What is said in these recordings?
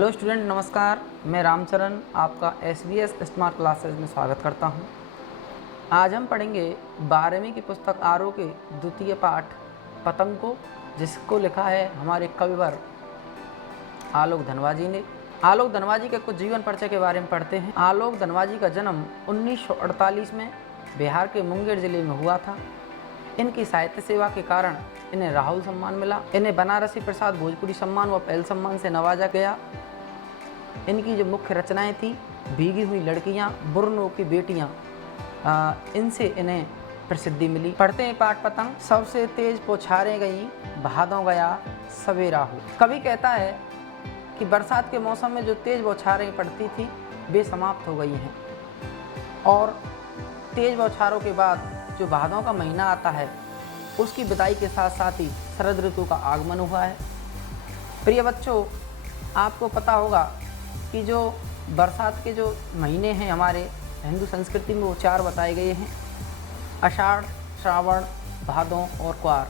Hello student, नमस्कार। मैं रामचरण आपका SBS स्मार्ट क्लासेस में स्वागत करता हूं। आज हम पढ़ेंगे 12वीं की पुस्तक आरो के द्वितीय पाठ पतंग को, जिसको लिखा है हमारे कविवर आलोक धनवाजी ने। आलोक धनवाजी के कुछ जीवन परिचय के बारे में पढ़ते हैं। आलोक धनवाजी का जन्म 1948 में बिहार के मुंगेर जिले में हुआ था। इनकी साहित्य सेवा के कारण इन्हें राहुल सम्मान मिला। इन्हें बनारसी प्रसाद भोजपुरी सम्मान व पहल सम्मान से नवाजा गया। इनकी जो मुख्य रचनाएं थी, भीगी हुई लड़कियां, बुरनों की बेटियां, इनसे इन्हें प्रसिद्धि मिली। पढ़ते हैं पाठ पतंग। सबसे तेज पोछारे गई, भादों गया सवेरा हो। कवि कहता है कि बरसात के मौसम में जो तेज बौछारें पड़ती थी वे समाप्त हो गई हैं, और तेज बौछारों के बाद जो भादों का महीना आता है उसकी विदाई के साथ साथ ही शरद ऋतु का आगमन हुआ है। प्रिय बच्चों, आपको पता होगा कि जो बरसात के जो महीने हैं हमारे हिंदू संस्कृति में वो 4 बताए गए हैं: आषाढ़, श्रावण, भादों और क्वार।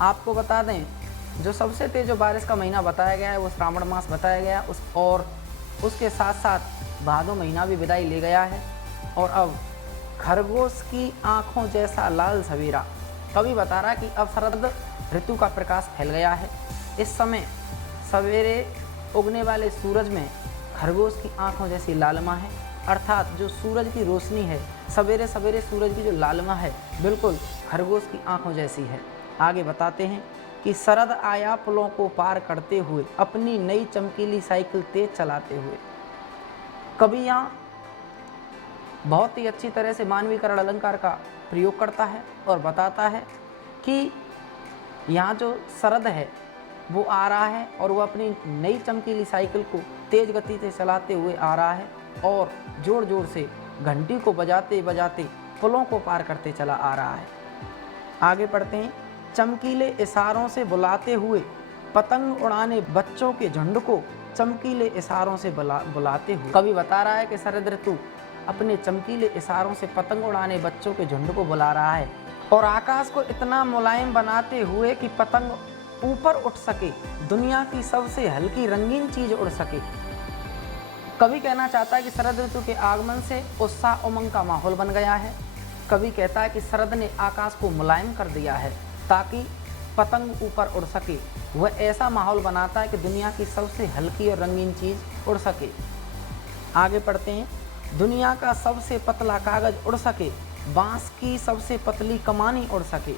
आपको बता दें, जो सबसे तेज जो बारिश का महीना बताया गया है वो श्रावण मास बताया गया और उसके साथ साथ भादों महीना भी विदाई ले गया है। और अब खरगोश की आँखों जैसा लाल सवेरा, कवि बता रहा है कि अब शरद ऋतु का प्रकाश फैल गया है। इस समय सवेरे उगने वाले सूरज में खरगोश की आंखों जैसी लालिमा है, अर्थात जो सूरज की रोशनी है, सवेरे सवेरे सूरज की जो लालिमा है बिल्कुल खरगोश की आंखों जैसी है। आगे बताते हैं कि शरद आया पुलों को पार करते हुए, अपनी नई चमकीली साइकिल तेज चलाते हुए। कवि यहाँ बहुत ही अच्छी तरह से मानवीकरण अलंकार का प्रयोग करता है और बताता है कि यहाँ जो शरद है वो आ रहा है और वो अपनी नई चमकीली साइकिल को तेज गति से चलाते हुए आ रहा है और जोर जोर से घंटी को बजाते बजाते पुलों को पार करते चला आ रहा है। आगे पढ़ते हैं। चमकीले इशारों से बुलाते हुए पतंग उड़ाने बच्चों के झुंड को चमकीले इशारों से बुलाते हुए। कवि बता रहा है कि शरद ऋतु अपने चमकीले इशारों से पतंग उड़ाने बच्चों के झुंड को बुला रहा है और आकाश को इतना मुलायम बनाते हुए कि पतंग ऊपर उठ सके, दुनिया की सबसे हल्की रंगीन चीज उड़ सके। कवि कहना चाहता है कि शरद ऋतु के आगमन से उत्साह उमंग का माहौल बन गया है। कवि कहता है कि शरद ने आकाश को मुलायम कर दिया है ताकि पतंग ऊपर उड़ सके। वह ऐसा माहौल बनाता है कि दुनिया की सबसे हल्की और रंगीन चीज उड़ सके। आगे पढ़ते हैं। दुनिया का सबसे पतला कागज उड़ सके, बांस की सबसे पतली कमानी उड़ सके।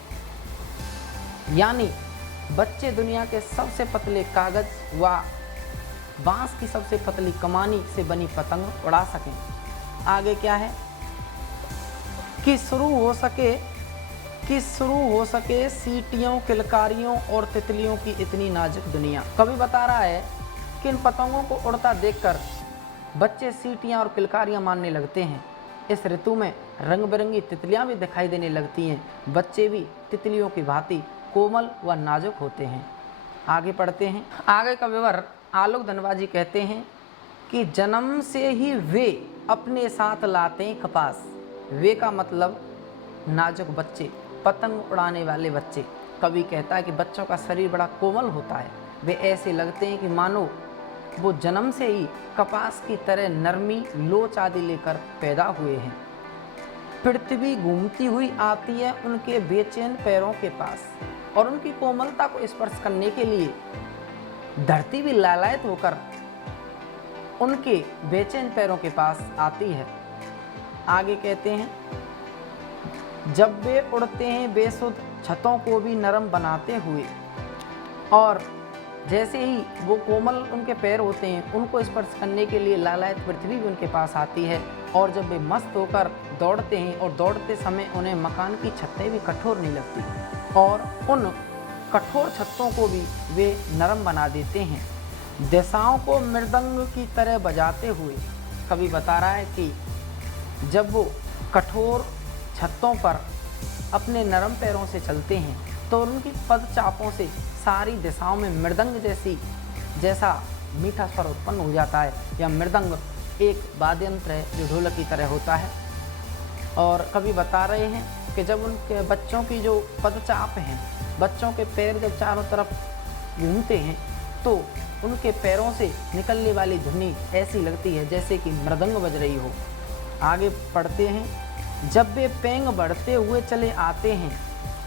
यानी बच्चे दुनिया के सबसे पतले कागज व बांस की सबसे पतली कमानी से बनी पतंग उड़ा सकें। आगे क्या है कि शुरू हो सके सीटियों, किलकारियों और तितलियों की इतनी नाजुक दुनिया। कवि बता रहा है कि इन पतंगों को उड़ता देखकर बच्चे सीटियां और किलकारियां मारने लगते हैं। इस ऋतु में रंग बिरंगी तितलियां भी दिखाई देने लगती हैं। बच्चे भी तितलियों की भांति कोमल व नाजुक होते हैं। आगे पढ़ते हैं। आगे कविवर आलोक धनवाजी कहते हैं कि जन्म से ही वे अपने साथ लाते हैं कपास। वे का मतलब नाजुक बच्चे, पतंग उड़ाने वाले बच्चे। कवि कहता है कि बच्चों का शरीर बड़ा कोमल होता है, वे ऐसे लगते हैं कि मानो वो जन्म से ही कपास की तरह नरमी लोच आदि लेकर पैदा हुए हैं। पृथ्वी घूमती हुई आती है उनके बेचैन पैरों के पास, और उनकी कोमलता को स्पर्श करने के लिए धरती भी लालायित होकर उनके बेचैन पैरों के पास आती है। आगे कहते हैं, जब वे उड़ते हैं बेसुध छतों को भी नरम बनाते हुए, और जैसे ही वो कोमल उनके पैर होते हैं उनको स्पर्श करने के लिए लालायित पृथ्वी भी उनके पास आती है। और जब वे मस्त होकर दौड़ते हैं और दौड़ते समय उन्हें मकान की छतें भी कठोर नहीं लगती और उन कठोर छतों को भी वे नरम बना देते हैं। दिशाओं को मृदंग की तरह बजाते हुए। कवि बता रहा है कि जब वो कठोर छतों पर अपने नरम पैरों से चलते हैं तो उनकी पदचापों से सारी दिशाओं में मृदंग जैसा मीठा स्वर उत्पन्न हो जाता है। या मृदंग एक वाद्य यंत्र है जो ढोलक की तरह होता है। और कवि बता रहे हैं कि जब उनके बच्चों की जो पदचाप हैं, बच्चों के पैर जब चारों तरफ घूमते हैं तो उनके पैरों से निकलने वाली ध्वनि ऐसी लगती है जैसे कि मृदंग बज रही हो। आगे पढ़ते हैं। जब वे पेंग बढ़ते हुए चले आते हैं,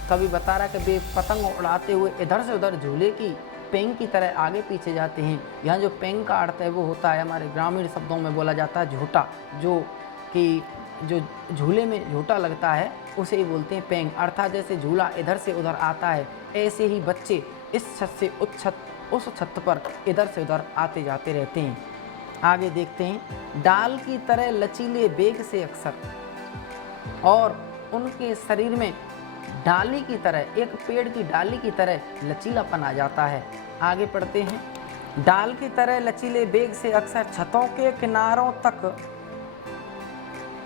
कवि बता रहा है कि वे पतंग उड़ाते हुए इधर से उधर झूले की पेंग की तरह आगे पीछे जाते हैं। यहाँ जो पेंग का अर्थ है वो होता है, हमारे ग्रामीण शब्दों में बोला जाता है झूटा, जो झूले में झूटा लगता है उसे ही बोलते हैं पेंग। अर्थात जैसे झूला इधर से उधर आता है, ऐसे ही बच्चे इस छत से उस छत पर इधर से उधर आते जाते रहते हैं। आगे देखते हैं। डाल की तरह लचीले बेग से अक्सर, और उनके शरीर में डाली की तरह, एक पेड़ की डाली की तरह लचीलापन आ जाता है। आगे पढ़ते हैं। डाल की तरह लचीले बेग से अक्सर छतों के किनारों तक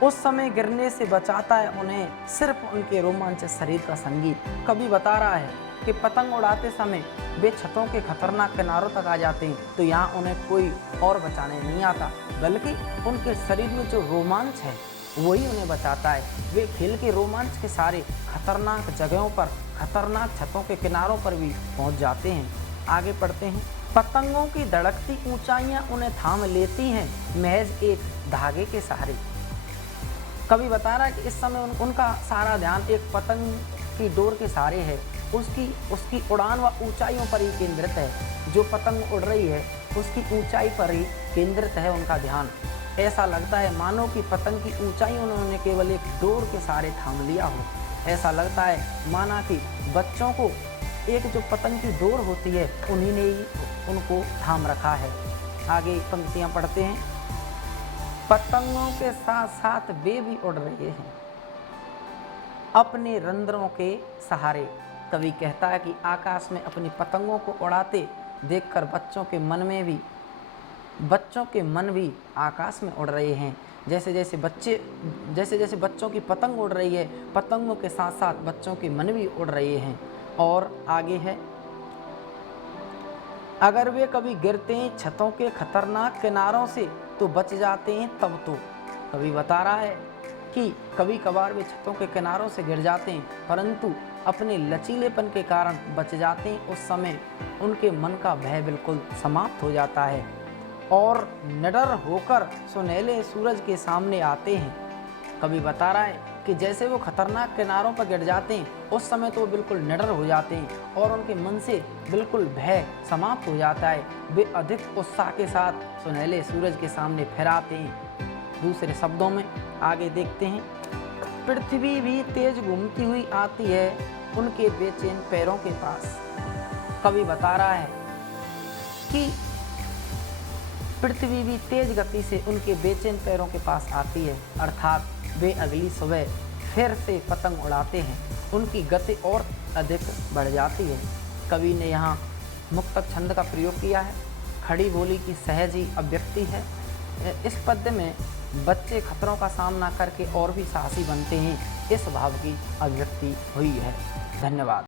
उस समय गिरने से बचाता है उन्हें सिर्फ उनके रोमांचित शरीर का संगीत। कवि बता रहा है कि पतंग उड़ाते समय वे छतों के खतरनाक किनारों तक आ जाते हैं, तो यहाँ उन्हें कोई और बचाने नहीं आता, बल्कि उनके शरीर में जो रोमांच है वही उन्हें बचाता है। वे खेल के रोमांच के सारे खतरनाक जगहों पर, खतरनाक छतों के किनारों पर भी पहुँच जाते हैं। आगे पढ़ते हैं। पतंगों की धड़कती ऊंचाइयां उन्हें थाम लेती हैं महज एक धागे के सहारे। कवि बता रहा है कि इस समय उनका सारा ध्यान एक पतंग की डोर के सहारे है, उसकी उड़ान व ऊंचाइयों पर ही केंद्रित है। जो पतंग उड़ रही है उसकी ऊंचाई पर ही केंद्रित है उनका ध्यान। ऐसा लगता है मानो कि पतंग की ऊंचाई उन्होंने केवल एक डोर के सहारे थाम लिया हो। ऐसा लगता है माना कि बच्चों को एक जो पतंग की डोर होती है उन्हीं ने ही उनको थाम रखा है। आगे पंक्तियाँ पढ़ते हैं। पतंगों के साथ साथ वे भी उड़ रहे हैं अपने रंध्रों के सहारे। कवि कहता है कि आकाश में अपनी पतंगों को उड़ाते देखकर बच्चों के मन भी आकाश में उड़ रहे हैं। जैसे जैसे बच्चों की पतंग उड़ रही है, पतंगों के साथ साथ बच्चों के मन भी उड़ रहे हैं। और आगे है। अगर वे कभी गिरते हैं छतों के खतरनाक किनारों से तो बच जाते हैं तब तो। कवि बता रहा है कि कभी कभार वे छतों के किनारों से गिर जाते हैं, परंतु अपने लचीलेपन के कारण बच जाते हैं। उस समय उनके मन का भय बिल्कुल समाप्त हो जाता है और निडर होकर सुनहले सूरज के सामने आते हैं। कवि बता रहा है कि जैसे वो खतरनाक किनारों पर गिर जाते हैं उस समय तो वो बिल्कुल निडर हो जाते हैं और उनके मन से बिल्कुल भय समाप्त हो जाता है। वे अधिक उत्साह के साथ सुनहले सूरज के सामने फिर आते हैं। दूसरे शब्दों में आगे देखते हैं। पृथ्वी भी तेज घूमती हुई आती है उनके बेचैन पैरों के पास। कवि बता रहा है कि पृथ्वी भी तेज गति से उनके बेचैन पैरों के पास आती है, अर्थात वे अगली सुबह फिर से पतंग उड़ाते हैं। उनकी गति और अधिक बढ़ जाती है। कवि ने यहाँ मुक्तक छंद का प्रयोग किया है। खड़ी बोली की सहज ही अभिव्यक्ति है। इस पद्य में बच्चे खतरों का सामना करके और भी साहसी बनते हैं, इस भाव की अभिव्यक्ति हुई है। धन्यवाद।